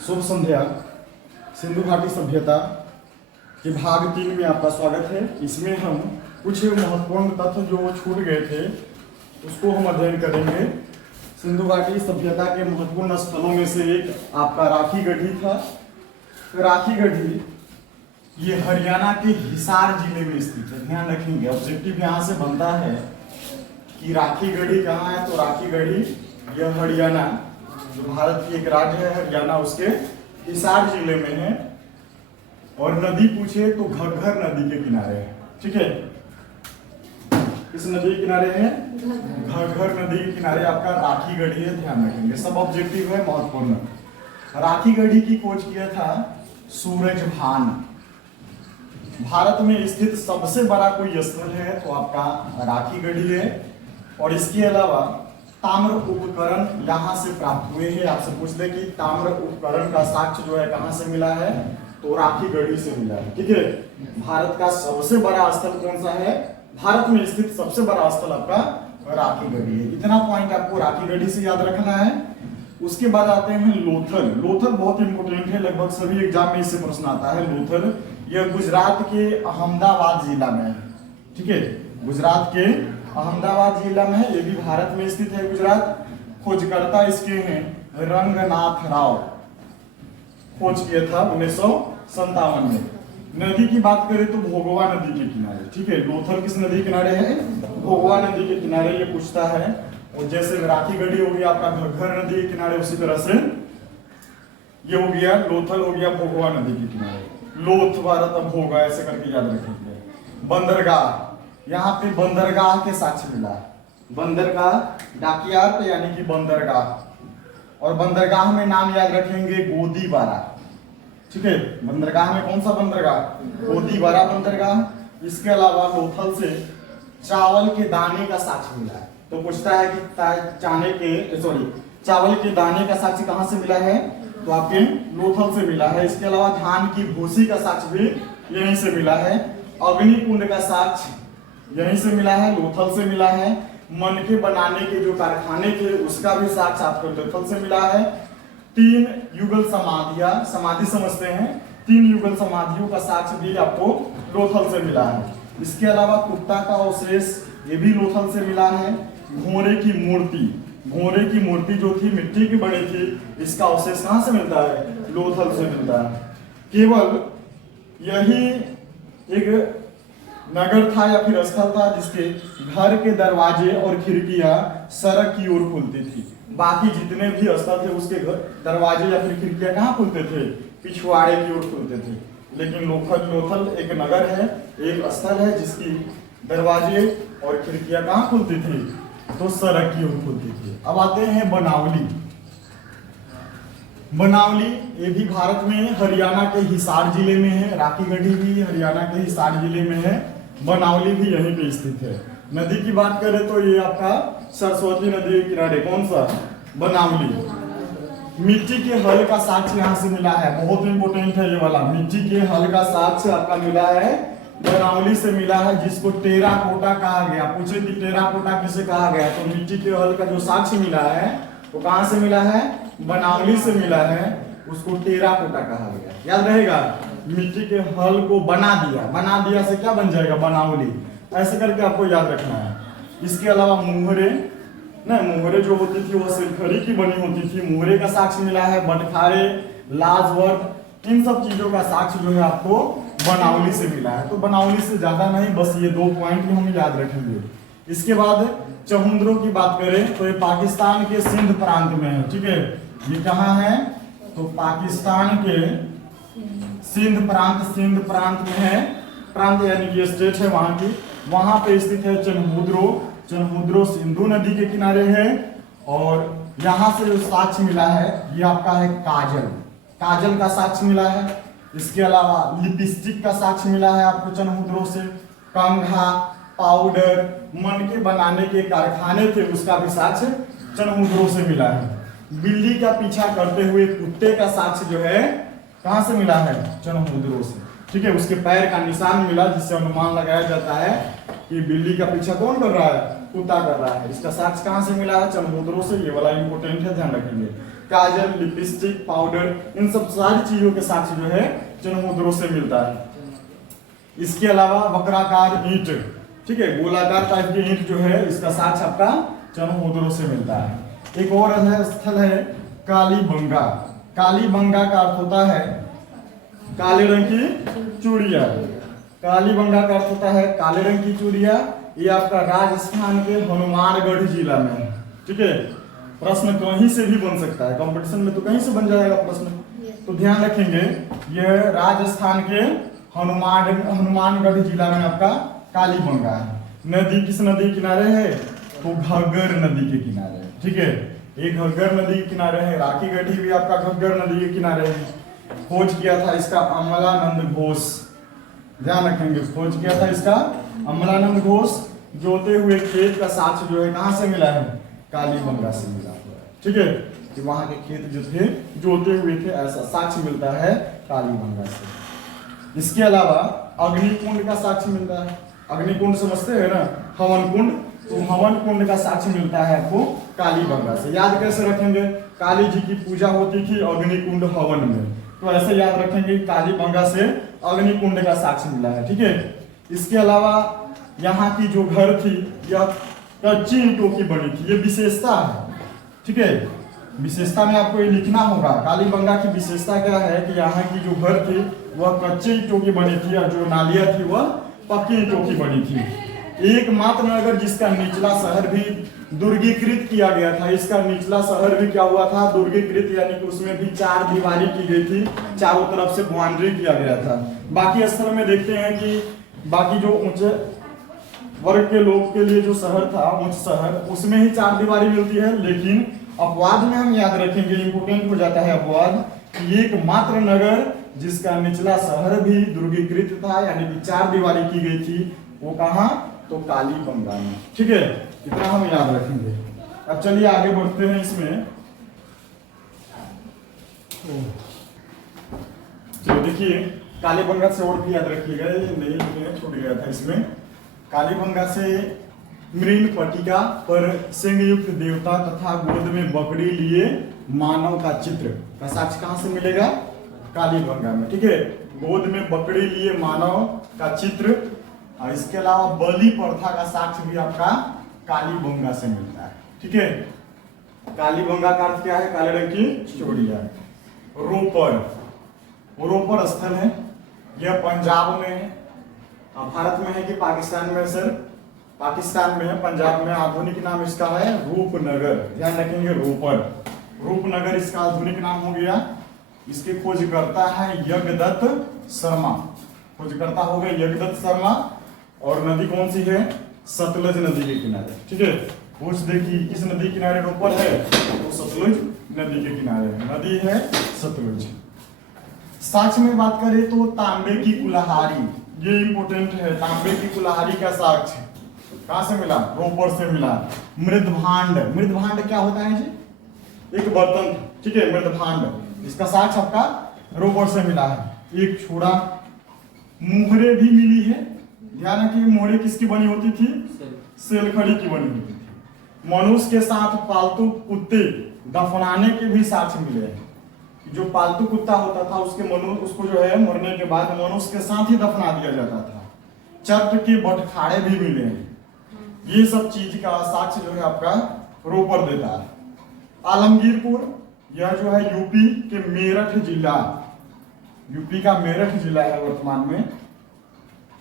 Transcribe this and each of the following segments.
शुभ संध्या। सिंधु घाटी सभ्यता के भाग 3 में आपका स्वागत है। इसमें हम कुछ महत्वपूर्ण तथ्य जो छूट गए थे उसको हम अध्ययन करेंगे। सिंधु घाटी सभ्यता के महत्वपूर्ण स्थलों में से एक आपका राखी गढ़ी था। तो राखी गढ़ी ये हरियाणा के हिसार जिले में स्थित है। ध्यान रखेंगे, ऑब्जेक्टिव यहाँ से बनता है कि राखी गढ़ी कहाँ है। तो राखी गढ़ी यह हरियाणा, जो भारत की एक राज्य है हरियाणा, उसके हिसार जिले में है। और नदी पूछे तो घग्घर नदी के किनारे है। ठीक है, किस नदी के किनारे है? घग्घर नदी के किनारे आपका राखी गढ़ी है। ध्यान रखेंगे, सब ऑब्जेक्टिव है महत्वपूर्ण। राखी गढ़ी की खोज किया था सूरजभान। भारत में स्थित सबसे बड़ा कोई स्थल है तो आपका राखी गढ़ी है। और इसके अलावा ताम्र उपकरण यहाँ से प्राप्त हुए हैं। आपसे पूछते कि ताम्र उपकरण का साक्ष्य जो है कहाँ से मिला है, तो राखी गढ़ी से मिला है। ठीक है, भारत का सबसे बड़ा स्थल कौन सा है? भारत में स्थित सबसे बड़ा स्थल आपका राखी गढ़ी है। इतना पॉइंट आपको राखी गढ़ी से याद रखना है। उसके बाद आते हैं लोथल। लोथल बहुत इंपोर्टेंट है, लगभग सभी एग्जाम में इससे प्रश्न आता है। लोथल यह गुजरात के अहमदाबाद जिला में है। ठीक है, गुजरात के अहमदाबाद जिला में है। ये भी भारत में स्थित है गुजरात। खोजकर्ता इसके हैं रंगनाथ राव। खोज किया था 1957 में। नदी की बात करें तो भोगवा नदी के किनारे। ठीक है, लोथल किस नदी के किनारे है? भोगवा नदी के किनारे ये पूछता है। और जैसे राखी गढ़ी हो गया आपका घग्घर नदी के किनारे, उसी तरह से ये हो गया लोथल हो गया भोगवा नदी के किनारे। लोथ भारत भोगा, ऐसे करके याद रखेंगे। बंदरगाह, यहाँ पे बंदरगाह के साक्ष्य मिला है। बंदरगाह डाकयार्ड यानी कि बंदरगाह। और बंदरगाह में नाम याद रखेंगे गोदीबारा। ठीक है, बंदरगाह में कौन सा बंदरगाह? गोदीबारा बंदरगाह। इसके अलावा लोथल से चावल के दाने का साक्ष्य मिला है। तो पूछता है कि चावल के दाने का साक्ष्य कहाँ से मिला है? तो आपके लोथल से मिला है। इसके अलावा धान की भूसी का साक्ष्य भी यहीं से मिला है। अग्निकुंड का साक्ष्य यहीं से मिला है, लोथल से मिला है। मनके बनाने के जो कारखाने थे उसका भी साक्ष्य आपको लोथल से मिला है। 3 युगल समाधियां, समाधि समझते हैं, 3 युगल समाधियों का साक्ष्य भी आपको लोथल से मिला है। इसके अलावा कुत्ता का अवशेष ये भी लोथल से मिला है। घोड़े की मूर्ति जो थी मिट्टी की बनी थी, इसका अवशेष कहाँ से मिलता है? लोथल से मिलता है। केवल यही एक नगर था या फिर स्थल था जिसके घर के दरवाजे और खिड़कियां सड़क की ओर खुलती थी। बाकी जितने भी स्थल थे उसके घर दरवाजे या फिर खिड़कियां कहाँ खुलते थे? पिछवाड़े की ओर खुलते थे। लेकिन लोथल एक नगर है, एक स्थल है जिसकी दरवाजे और खिड़कियां कहाँ खुलती थी? तो सड़क की ओर खुलती थी। अब आते हैं बनावली। बनावली ये भी भारत में हरियाणा के हिसार जिले में है। राखी गढ़ी भी हरियाणा के हिसार जिले में है। बनावली भी यहीं पे स्थित है। नदी की बात करें तो ये आपका सरस्वती नदी के किनारे कौन सा? बनावली। मिट्टी के हल का साक्ष्य यहाँ से मिला है, बहुत इंपोर्टेंट है ये वाला। मिट्टी के हल का साक्ष्य आपका मिला है बनावली से मिला है, जिसको टेराकोटा कहा गया। पूछे कि टेराकोटा किसे कहा गया, तो मिट्टी के हल का जो साक्ष्य मिला है वो कहाँ से मिला है? बनावली से मिला है, उसको टेराकोटा कहा गया। याद रहेगा, मिट्टी के हल को बना दिया से क्या बन जाएगा? बनावली। ऐसे करके आपको याद रखना है। इसके अलावा मुहरे जो होती थी वो सिरखड़ी की बनी होती थी। मुहरे का साक्ष्य मिला है। बटखारे, लाजवर्थ, इन सब चीजों का साक्ष्य जो है आपको बनावली से मिला है। तो बनावली से ज्यादा नहीं, बस ये 2 पॉइंट ही हम याद रखेंगे। इसके बाद चहुंद्रों की बात करें तो ये पाकिस्तान के सिंध प्रांत में है। ठीक है, ये कहाँ है? तो पाकिस्तान के सिंध प्रांत में है। प्रांत यानी कि स्टेट है वहां की। वहां पे स्थित है चनहुद्रो सिंधु नदी के किनारे है। और यहाँ से जो साक्ष्य मिला है ये आपका है काजल का साक्ष्य मिला है। इसके अलावा लिपस्टिक का साक्ष्य मिला है आपको चनहुद्रो से। कंघा, पाउडर, मनके बनाने के कारखाने थे उसका भी साक्ष्य चनहुद्रो से मिला है। बिल्ली का पीछा करते हुए कुत्ते का साक्ष्य जो है कहां से मिला है? चनहुद्रो से। ठीक है, उसके पैर का निशान मिला, जिससे अनुमान लगाया जाता है कि बिल्ली का पीछा कौन कर रहा है? कुत्ता कर रहा है। इसका साक्ष्य कहाँ से मिला है? चंद्रमुद्रों से। ये वाला इंपोर्टेंट है, ध्यान रखेंगे। काजल, लिपस्टिक, पाउडर, इन सब सारी चीजों के साक्ष्य जो है चंद्रमुद्रों से मिलता है। इसके अलावा वक्राकार ईंट, ठीक है, गोलाकार टाइप की ईंट जो है, इसका साक्ष्य आपका चंद्रमुद्रों से मिलता है। एक और स्थल है कालीबंगा। कालीबंगा का अर्थ होता है काले रंग की चूड़िया। कालीबंगा का अर्थ होता है काले रंग की चूड़िया। ये आपका राजस्थान के हनुमानगढ़ जिला में है, ठीक है। प्रश्न कहीं से भी बन सकता है, कंपटीशन में तो कहीं से बन जाएगा प्रश्न, तो ध्यान रखेंगे। यह राजस्थान के हनुमानगढ़ जिला में आपका कालीबंगा है। नदी किस नदी के किनारे है? तो घग्गर नदी के किनारे है, ठीक है। एक घग्गर नदी के किनारे है। राखी गढ़ी भी आपका घग्गर नदी के किनारे है। खोज किया था इसका अमलानंद घोष, ध्यान रखेंगे। खोज किया था इसका अमलानंद घोष। जोते हुए खेत का साक्ष्य जो है कहाँ से मिला है? कालीबंगा से मिला हुआ है, ठीक है, कि वहां के खेत जो थे जोते हुए थे, ऐसा साक्ष्य मिलता है कालीबंगा से। इसके अलावा अग्निकुंड का साक्ष्य मिलता है। अग्निकुंड समझते हैं ना, हवन कुंड, तो हवन कुंड का साक्ष्य मिलता है आपको कालीबंगा से। याद कैसे रखेंगे? काली जी की पूजा होती थी अग्निकुंड हवन में, तो ऐसे याद रखेंगे कालीबंगा से अग्निकुंड का साक्ष्य मिला है, ठीक है। इसके अलावा यहाँ की जो घर थी यह कच्ची ईंटों की बनी थी, ये विशेषता है, ठीक है। विशेषता में आपको ये लिखना होगा, कालीबंगा की विशेषता क्या है कि यहाँ की जो घर थी वह कच्चे ईंटों की बनी थी और जो नालियां थी वह पक्की ईंटों की बनी थी। एकमात्र नगर जिसका निचला शहर भी दुर्गीकृत किया गया था। इसका निचला शहर भी क्या हुआ था? दुर्गीकृत, यानी कि उसमें भी 4 दीवारी की गई थी, चारों तरफ से बाउंड्री किया गया था। बाकी स्थल में देखते हैं कि बाकी जो ऊंचे वर्ग के लोग के लिए जो शहर था, उच्च शहर, उसमें ही 4 दीवारी मिलती है। लेकिन अपवाद में हम याद रखेंगे, इंपोर्टेंट हो जाता है अपवाद, कि एकमात्र नगर जिसका निचला शहर भी दुर्गीकृत था, यानी कि 4 दीवारी की गई थी, वो कहाँ? तो कालीबंगा में, ठीक है। इतना हम याद रखेंगे। अब चलिए आगे बढ़ते हैं इसमें। चलो देखिए, कालीबंगा से और भी याद रखिएगा, ये नहीं लिखने छूट गया था इसमें। कालीबंगा से मृण पट्टिका पर सिंहयुक्त देवता तथा गोद में बकरी लिए मानव का चित्र का साक्ष्य कहां से मिलेगा? कालीबंगा में, ठीक है। गोद में बकरी लिए मानव का चित्र, और इसके अलावा बलि प्रथा का साक्ष्य भी आपका कालीबंगा से मिलता है, ठीक है। कालीबंगा का अर्थ क्या है? काले रंग की चूड़िया। रोपर स्थल है, यह पंजाब में है। भारत में है कि पाकिस्तान में? सर पाकिस्तान में है, पंजाब में। आधुनिक नाम इसका है रूपनगर, ध्यान रखेंगे। रूपनगर इसका आधुनिक नाम हो गया। इसके खोजकर्ता है यज्ञदत्त शर्मा, खोजकर्ता हो गए यज्ञदत्त शर्मा। और नदी कौन सी है? सतलज नदी के किनारे, ठीक है। पूछ देखिए किस नदी किनारे रोपर है? तो सतलुज नदी के किनारे है, नदी है सतलुज। साक्ष्य में बात करें तो तांबे की कुल्हाड़ी, ये इंपोर्टेंट है। तांबे की कुल्हाड़ी का साक्ष्य कहां से मिला? रोपर से मिला। मृदभांड, मृदभांड क्या होता है जी? एक बर्तन, ठीक है, मृदभांड। इसका साक्ष्य आपका रोपर से मिला है। एक छोड़ा। मुहरे भी मिली है, ध्यान रखिए। मोहरे किसकी बनी होती थी? सेलखड़ी की बनी होती थी। मनुष्य के साथ पालतू कुत्ते दफनाने के भी साक्ष्य मिले हैं। जो पालतू कुत्ता होता था उसको जो है मरने के बाद मनुष्य के साथ ही दफना दिया जाता था। चर्च के बटखारे भी मिले हैं। ये सब चीज का साक्ष्य जो है आपका रोपर देता है। आलमगीरपुर, यह जो है यूपी के मेरठ जिला, यूपी का मेरठ जिला है वर्तमान में।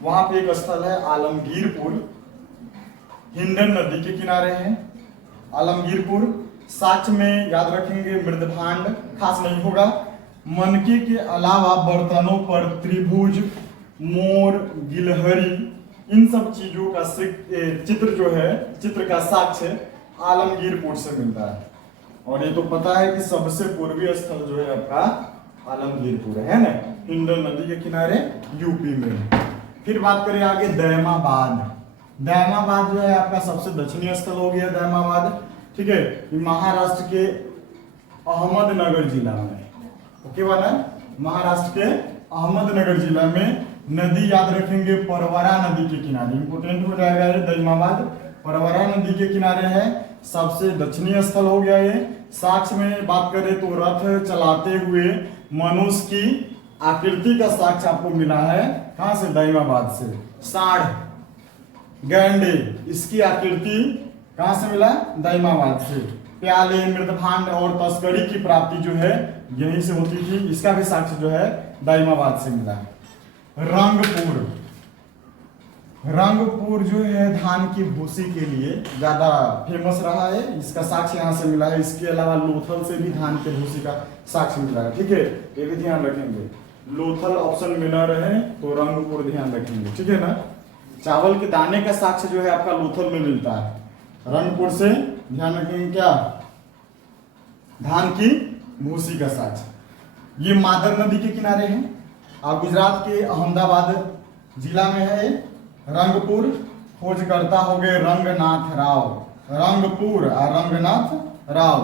वहां पे एक स्थल है आलमगीरपुर, हिंडन नदी के किनारे है आलमगीरपुर। साक्ष्य में याद रखेंगे मृदभांड, खास नहीं होगा। मनके के अलावा बर्तनों पर त्रिभुज, मोर, गिलहरी, इन सब चीजों का चित्र जो है, चित्र का साक्ष्य आलमगीरपुर से मिलता है। और ये तो पता है कि सबसे पूर्वी स्थल जो है आपका आलमगीरपुर है ना, हिंडन नदी के किनारे यूपी में। फिर बात करें आगे दैमाबाद। दैमाबाद जो है आपका सबसे दक्षिणी स्थल हो गया दैमाबाद, ठीक है। महाराष्ट्र के अहमदनगर जिला में, ओके वाला, महाराष्ट्र के अहमदनगर जिला में। नदी याद रखेंगे परवरा नदी के किनारे, इंपोर्टेंट हो जाएगा ये दैमाबाद। परवरा नदी के किनारे है, सबसे दक्षिणी स्थल हो गया ये। साक्ष्य में बात करें तो रथ चलाते हुए मनुष्य की आकृति का साक्ष्य आपको मिला है, कहां से? दाइमाबाद से। साढ़ गैंडे, इसकी आकृति कहां से मिला? दाइमाबाद से। प्याले, मृतभांड और तस्करी की प्राप्ति जो है यहीं से होती थी, इसका भी साक्ष्य जो है दाइमाबाद से मिला है। रंगपुर, रंगपुर जो है धान की भूसी के लिए ज्यादा फेमस रहा है, इसका साक्ष्य यहाँ से मिला है। इसके अलावा लोथल से भी धान के भूसी का साक्ष्य मिला है। ठीक है, ये भी ध्यान रखेंगे, लोथल ऑप्शन में न रहे तो रंगपुर ध्यान रखेंगे। ठीक है ना। चावल के दाने का साक्ष्य जो है आपका लोथल में मिलता है, रंगपुर से ध्यान रखेंगे। क्या? धान की भूसी का साक्ष्य। ये मादर नदी के किनारे है और गुजरात के अहमदाबाद जिला में है। रंगपुर, खोजकर्ता हो गए रंगनाथ राव। रंगपुर और रंगनाथ राव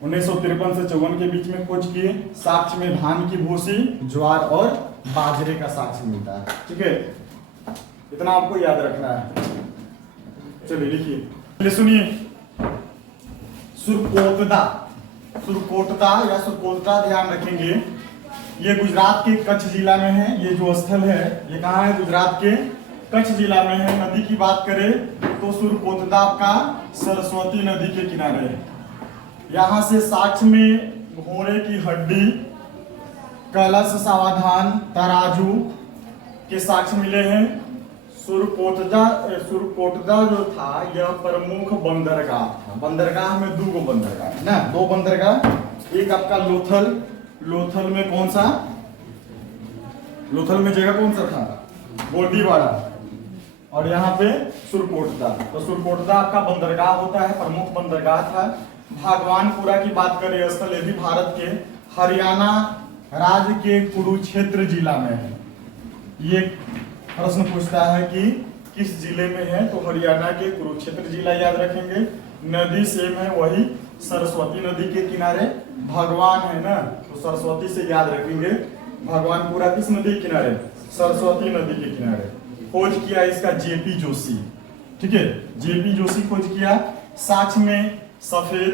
1953 से 54 के बीच में खोज किए। साक्ष्य में धान की भूसी, ज्वार और बाजरे का साक्ष्य मिलता है। ठीक है, इतना आपको याद रखना है। चलिए लिखिए, चलिए सुनिए। सुरकोटदा, सुरकोटदा या सुरकोटदा ध्यान रखेंगे, ये गुजरात के कच्छ जिला में है। ये जो स्थल है ये कहाँ है? गुजरात के कच्छ जिला में है। नदी की बात करें तो सुरकोटदा का सरस्वती नदी के किनारे है। यहाँ से साक्ष्य में घोड़े की हड्डी, कलश, सावधान, तराजू के साक्ष्य मिले हैं। सुरकोटदा जो था यह प्रमुख बंदरगाह था। बंदरगाह में दो बंदरगाह है ना, दो बंदरगाह। एक आपका लोथल, लोथल में कौन सा? लोथल में जगह कौन सा था? गोल्डीवाड़ा। और यहाँ पे सुरकोटदा। तो सुरकोटदा आपका बंदरगाह होता है, प्रमुख बंदरगाह था। भागवानपुरा की बात करें स्थल, ये भी भारत के हरियाणा राज्य के कुरुक्षेत्र जिला में है। ये प्रश्न पूछता है कि किस जिले में है, तो हरियाणा के कुरुक्षेत्र जिला याद रखेंगे। नदी सेम है, वही सरस्वती नदी के किनारे। भगवान है ना, तो सरस्वती से याद रखेंगे। भगवानपुरा किस नदी के किनारे? सरस्वती नदी के किनारे। खोज किया इसका जेपी जोशी। ठीक है, जेपी जोशी खोज किया। साक्ष्य में सफेद,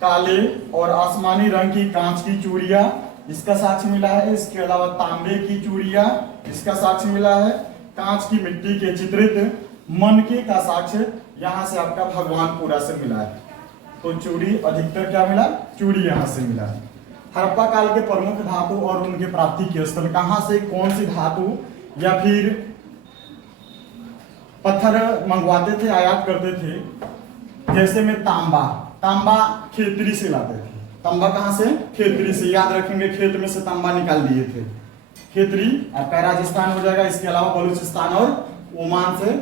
काले और आसमानी रंग की कांच की चूड़ियां, इसका साक्ष्य मिला है। इसके अलावा तांबे की चूड़ियां, इसका साक्ष्य मिला है। कांच की मिट्टी के चित्रित मनके का साक्ष्य यहाँ से आपका भगवानपुरा से मिला है। तो चूड़ी अधिकतर क्या मिला? चूड़ी यहाँ से मिला है। हड़प्पा काल के प्रमुख धातु और उनके प्राप्ति के स्थल, कहां से कौन सी धातु या फिर पत्थर मंगवाते थे, आयात करते थे? जैसे में तांबा, तांबा खेतरी से लाते थे। तांबा कहां से? खेतरी से। याद रखेंगे, खेत में से तांबा निकाल दिए थे। खेतरी आपका राजस्थान हो जाएगा। इसके अलावा बलूचिस्तान और ओमान से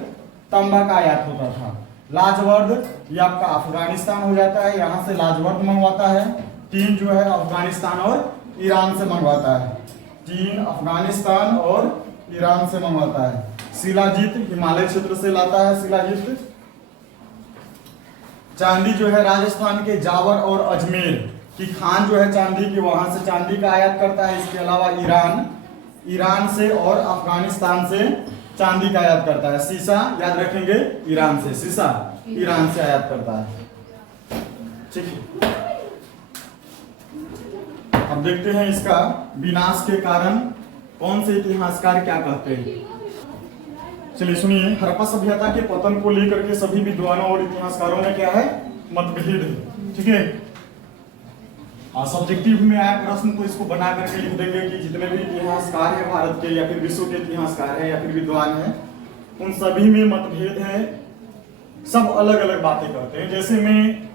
तांबा का आयात होता था। लाजवर्द ये आपका अफगानिस्तान हो जाता है, यहाँ से लाजवर्द मंगवाता है। टीन जो है अफगानिस्तान और ईरान से मंगवाता है। टीन अफगानिस्तान और ईरान से मंगवाता है। शिलाजीत हिमालय क्षेत्र से लाता है। शिलाजीत। चांदी जो है राजस्थान के जावर और अजमेर की खान जो है चांदी की, वहां से चांदी का आयात करता है। इसके अलावा ईरान से और अफगानिस्तान से चांदी का आयात करता है। सीसा याद रखेंगे, ईरान से। सीसा ईरान से आयात करता है। ठीक है, अब देखते हैं इसका विनाश के कारण कौन से इतिहासकार क्या कहते हैं। चलिए सुनिए, हड़प्पा सभ्यता के पतन को लेकर के सभी विद्वानों और इतिहासकारों में क्या है? मतभेद है। ठीक है, सब्जेक्टिव में आया प्रश्न तो इसको बना करके लिख देंगे कि जितने भी इतिहासकार हैं भारत के या फिर विश्व के इतिहासकार हैं या फिर विद्वान हैं, उन सभी में मतभेद है। सब अलग अलग बातें करते हैं। जैसे में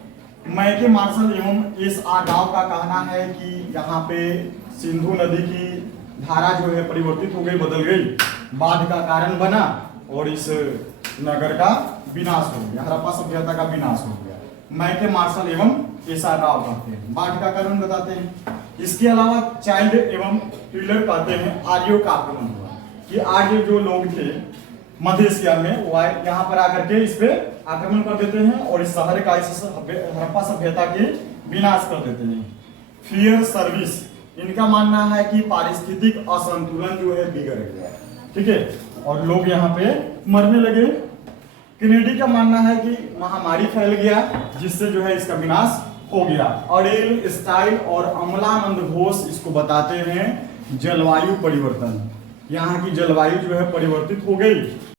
मैके मार्शल एवं एस आर राव का कहना है कि यहाँ पे सिंधु नदी की धारा जो है परिवर्तित हो गई, बदल गई, बाढ़ का कारण बना और इस नगर का विनाश हो गया, हड़प्पा सभ्यता का विनाश हो गया। मैके मार्शल एवं एस आर राव कहते हैं, बाढ़ का कारण बताते हैं। इसके अलावा चाइल्ड एवं ट्विलर कहते हैं आर्यों का आक्रमण हुआ, कि आर्य जो लोग थे मध्य एशिया में वो यहाँ पर आकर के इस पे आक्रमण कर देते हैं और इस शहर का, इस हड़प्पा सभ्यता के विनाश कर देते हैं। फियर सर्विस, इनका मानना है कि पारिस्थितिक असंतुलन जो है बिगड़ गया, ठीक है, और लोग यहाँ पे मरने लगे। केनेडी का मानना है कि महामारी फैल गया जिससे जो है इसका विनाश हो गया। अडेल स्टाइल और अमलानंद घोष इसको बताते हैं जलवायु परिवर्तन। यहाँ की जलवायु जो है परिवर्तित हो गई।